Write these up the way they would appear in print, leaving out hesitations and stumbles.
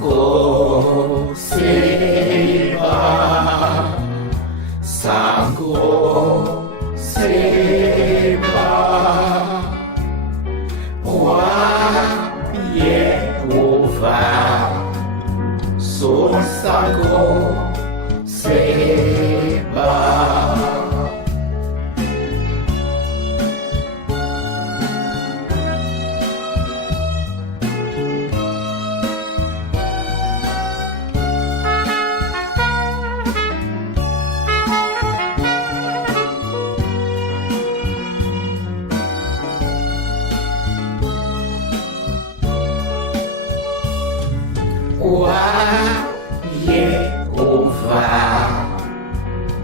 Sanggo sembah, sanggo sembah, Wah Yehovah, Son sanggo sembah. Wah Yehovah,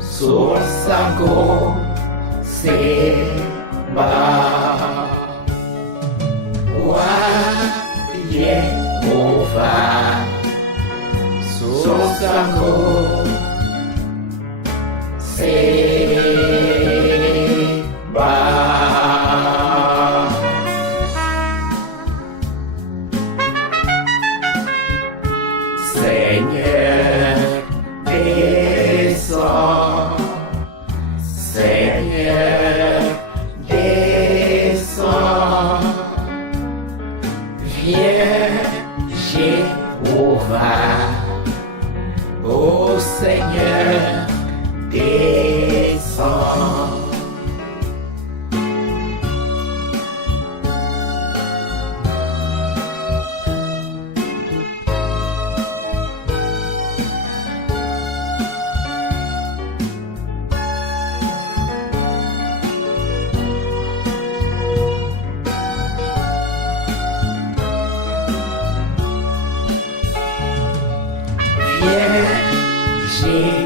Son sanggo sembah. Wah Yehovah, Son sanggo sembah. Seigneur descend, Seigneur descend, viens Jéhovah, ô Seigneur descend.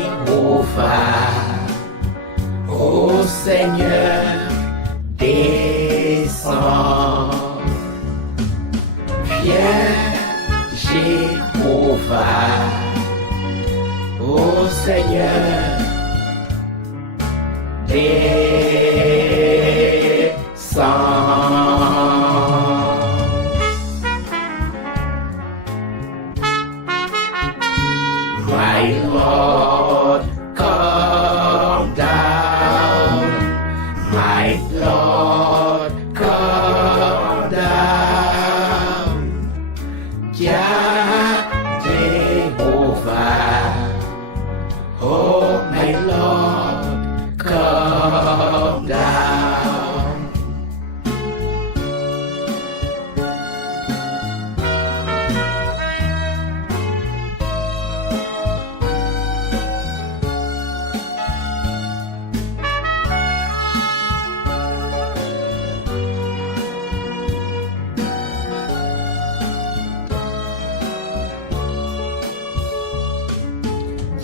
Jéhovah, ô Seigneur, descends. Viens, Jéhovah, ô Seigneur, descends. My Lord, come down. My Lord, come down. Jah Jehovah, oh my Lord, come down.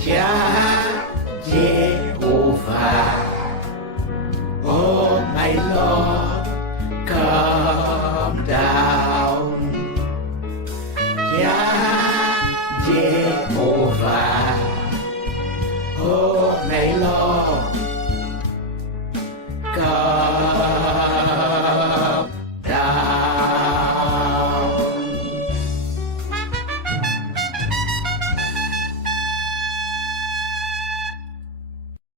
Jah Jehovah,